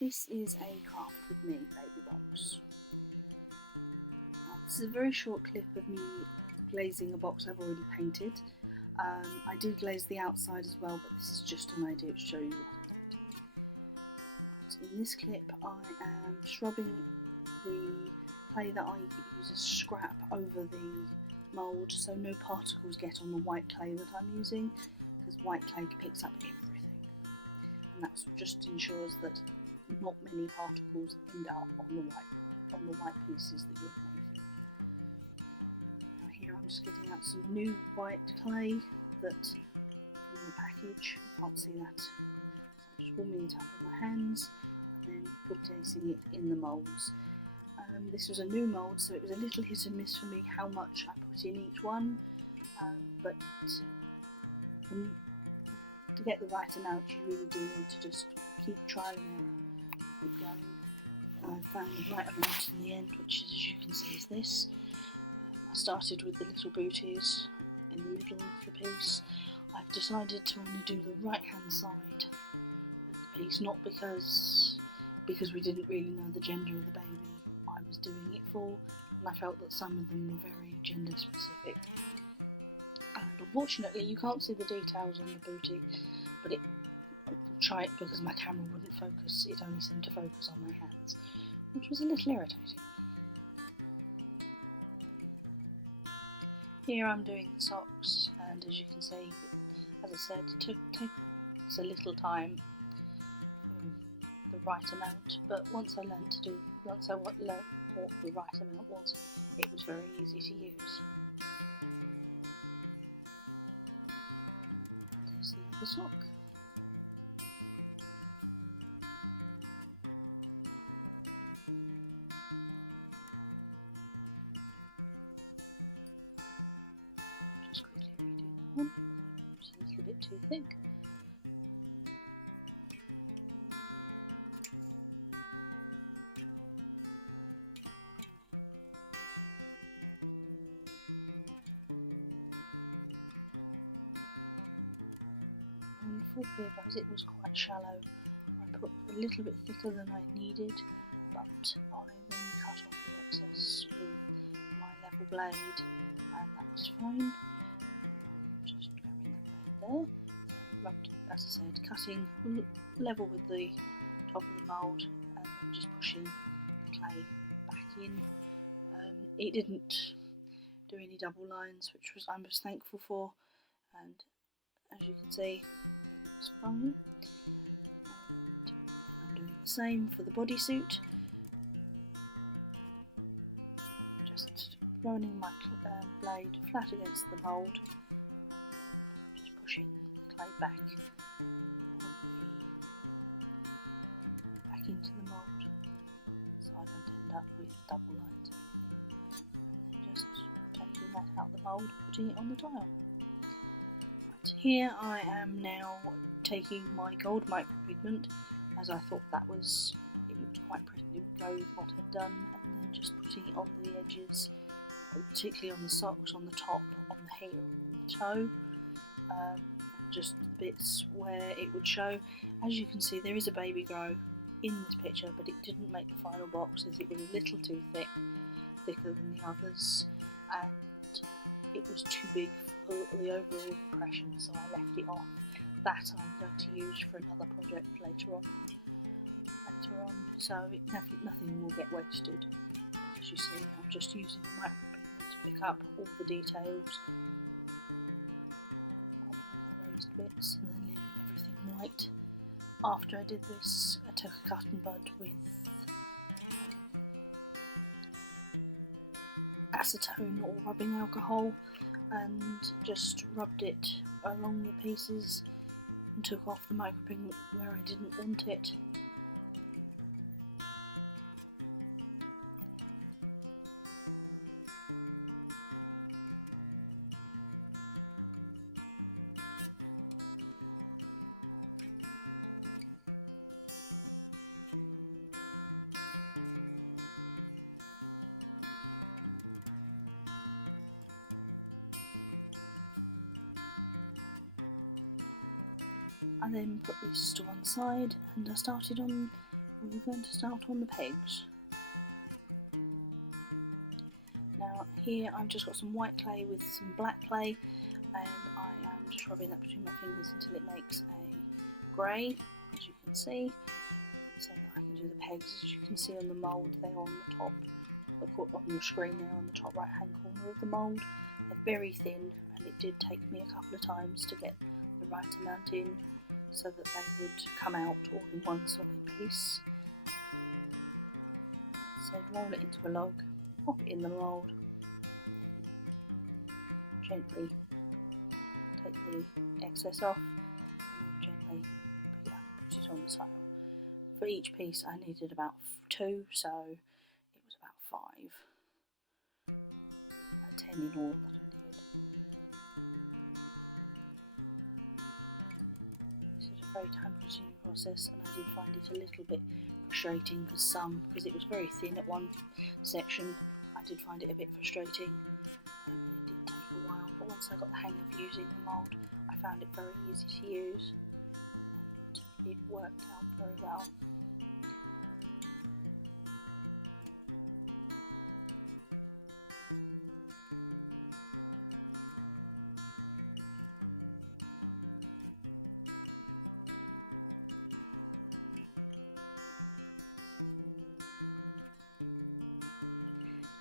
This is a Craft With Me baby box. This is a very short clip of me glazing a box I've already painted. I did glaze the outside as well, but this is just an idea to show you what I did. So in this clip I am scrubbing the clay that I use as scrap over the mould so no particles get on the white clay that I'm using, because white clay picks up everything. And that just ensures that not many particles end up on the white pieces that you're making. Here I'm just getting out some new white clay that from the package. Can't see that. So I'm just warming it up with my hands and then placing it in the moulds. This was a new mould, so it was a little hit and miss for me how much I put in each one, but to get the right amount you really do want to just keep trying and keep going. I found the right amount in the end, which as you can see is this. I started with the little booties in the middle of the piece. I've decided to only do the right hand side of the piece, not because we didn't really know the gender of the baby I was doing it for, and I felt that some of them were very gender specific. And unfortunately you can't see the details on the booty, but I'll try it because my camera wouldn't focus, it only seemed to focus on my hands, which was a little irritating. Here I'm doing the socks, and as you can see, as I said, it took a little time, the right amount, but once I learned what the right amount was, it was very easy to use. There's the other sock. Just quickly redo that one, just a little bit too thick. Because it was quite shallow, I put a little bit thicker than I needed, but I cut off the excess with my level blade, and that was fine. Just grabbing the blade there, but as I said, cutting level with the top of the mould and just pushing the clay back in. It didn't do any double lines, which I was thankful for, and as you can see, it's fine. I'm doing the same for the bodysuit. Just running my blade flat against the mould, just pushing the clay back into the mould, so I don't end up with double lines. And then just taking that out the mould and putting it on the tile. Here I am now taking my gold micropigment, as I thought it looked quite pretty, it would go with what I'd done, and then just putting it on the edges, particularly on the socks, on the top, on the heel, on the toe, just the bits where it would show. As you can see, there is a baby grow in this picture, but it didn't make the final box as it was a little too thick, thicker than the others, and it was too big for the overall impression, so I left it off. That I'm going to use for another project later on, so nothing will get wasted. As you see, I'm just using my to pick up all the details on the raised bits and then leaving everything white. After I did this, I took a cotton bud with acetone or rubbing alcohol and just rubbed it along the pieces and took off the micropigment where I didn't want it. I then put this to one side and I started on with we're going to start on the pegs. Now here I've just got some white clay with some black clay, and I am just rubbing that between my fingers until it makes a grey, as you can see. So I can do the pegs. As you can see on the mould, they're on the top, on the screen, they're on the top right hand corner of the mould. They're very thin, and it did take me a couple of times to get the right amount in so that they would come out all in one solid piece. So roll it into a log, pop it in the mould, gently take the excess off, gently put it on the side. For each piece I needed about 2, so it was about 5. 10 in all that I did. This is a very time-consuming process, and I did find it a little bit frustrating because it was very thin at one section. I did find it a bit frustrating. It did take a while, but once I got the hang of using the mould, I found it very easy to use, and it worked out very well.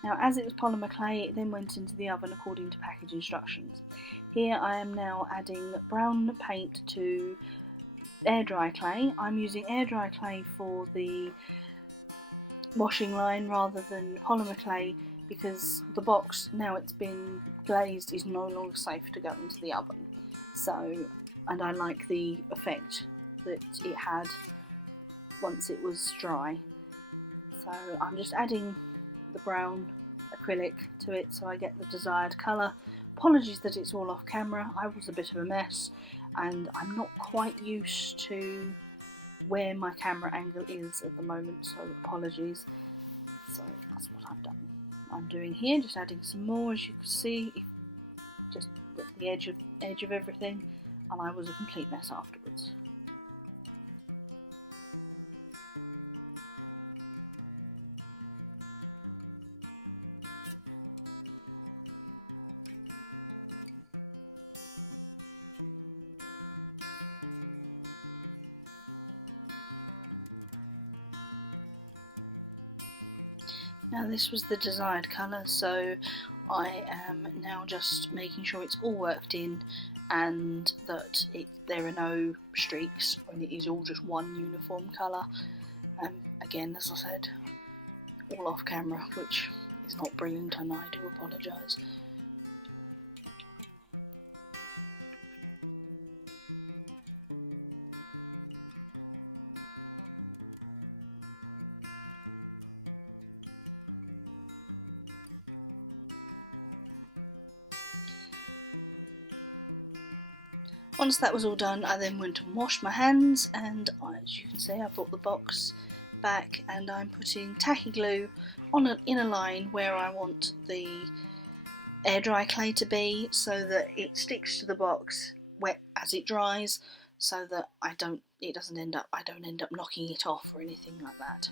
Now, as it was polymer clay, it then went into the oven according to package instructions. Here I am now adding brown paint to air dry clay. I'm using air dry clay for the washing line rather than polymer clay because the box, now it's been glazed, is no longer safe to go into the oven. So, and I like the effect that it had once it was dry. So I'm just adding the brown acrylic to it so I get the desired colour. Apologies that it's all off camera, I was a bit of a mess and I'm not quite used to where my camera angle is at the moment, so apologies. So that's what I've done. I'm doing here, just adding some more, as you can see, just the edge of everything, and I was a complete mess afterwards. Now this was the desired colour, so I am now just making sure it's all worked in and that there are no streaks when it is all just one uniform colour. Again, as I said, all off camera, which is not brilliant and I do apologise. Once that was all done, I then went and washed my hands, and as you can see, I brought the box back and I'm putting tacky glue in a line where I want the air dry clay to be, so that it sticks to the box wet as it dries, so that I don't end up knocking it off or anything like that.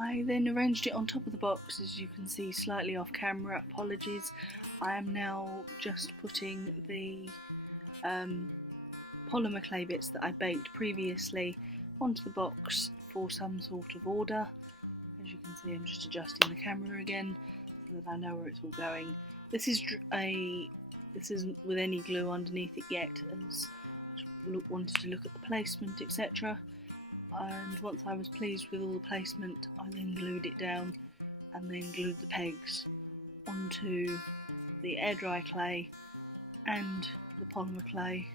I then arranged it on top of the box, as you can see, slightly off camera, apologies. I am now just putting the polymer clay bits that I baked previously onto the box for some sort of order. As you can see, I'm just adjusting the camera again so that I know where it's all going. This isn't with any glue underneath it yet, as I wanted to look at the placement, etc. And once I was pleased with all the placement, I then glued it down and then glued the pegs onto the air dry clay and the polymer clay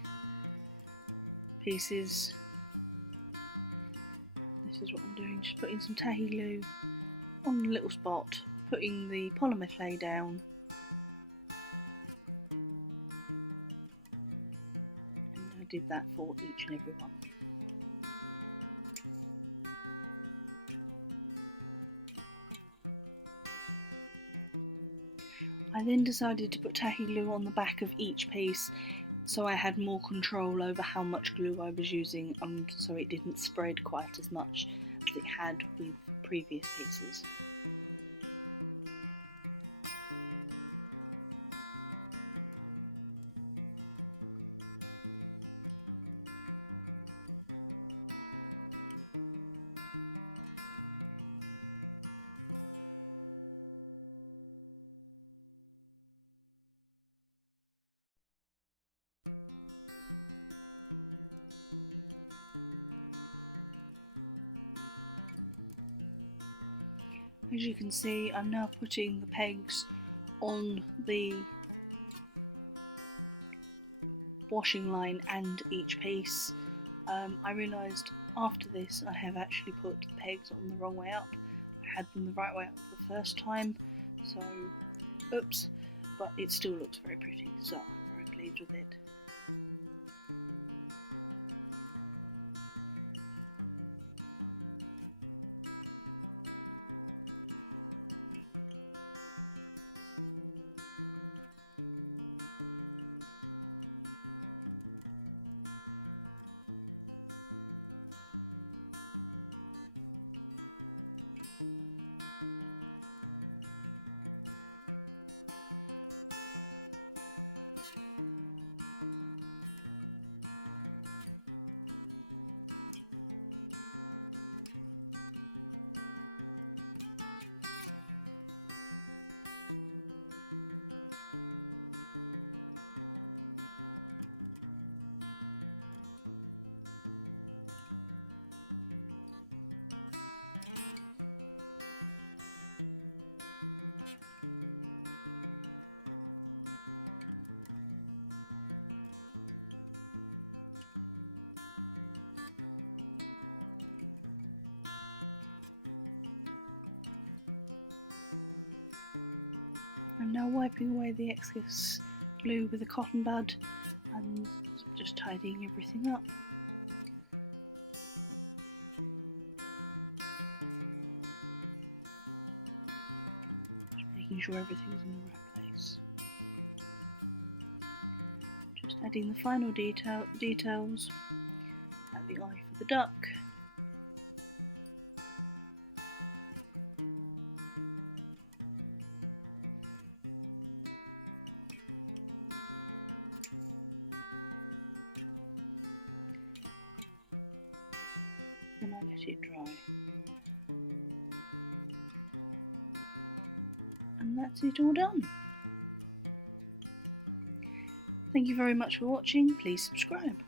pieces. This is what I'm doing, just putting some tahi glue on a little spot, putting the polymer clay down, and I did that for each and every one. I then decided to put tahi glue on the back of each piece so I had more control over how much glue I was using, and so it didn't spread quite as much as it had with previous pieces. As you can see, I'm now putting the pegs on the washing line and each piece. I realised after this I have actually put the pegs on the wrong way up. I had them the right way up the first time, so oops, but it still looks very pretty, so I'm very pleased with it. Wiping away the excess glue with a cotton bud and just tidying everything up. Just making sure everything's in the right place. Just adding the final details at the eye for the duck. It dry, and that's it all done. Thank you very much for watching. Please subscribe.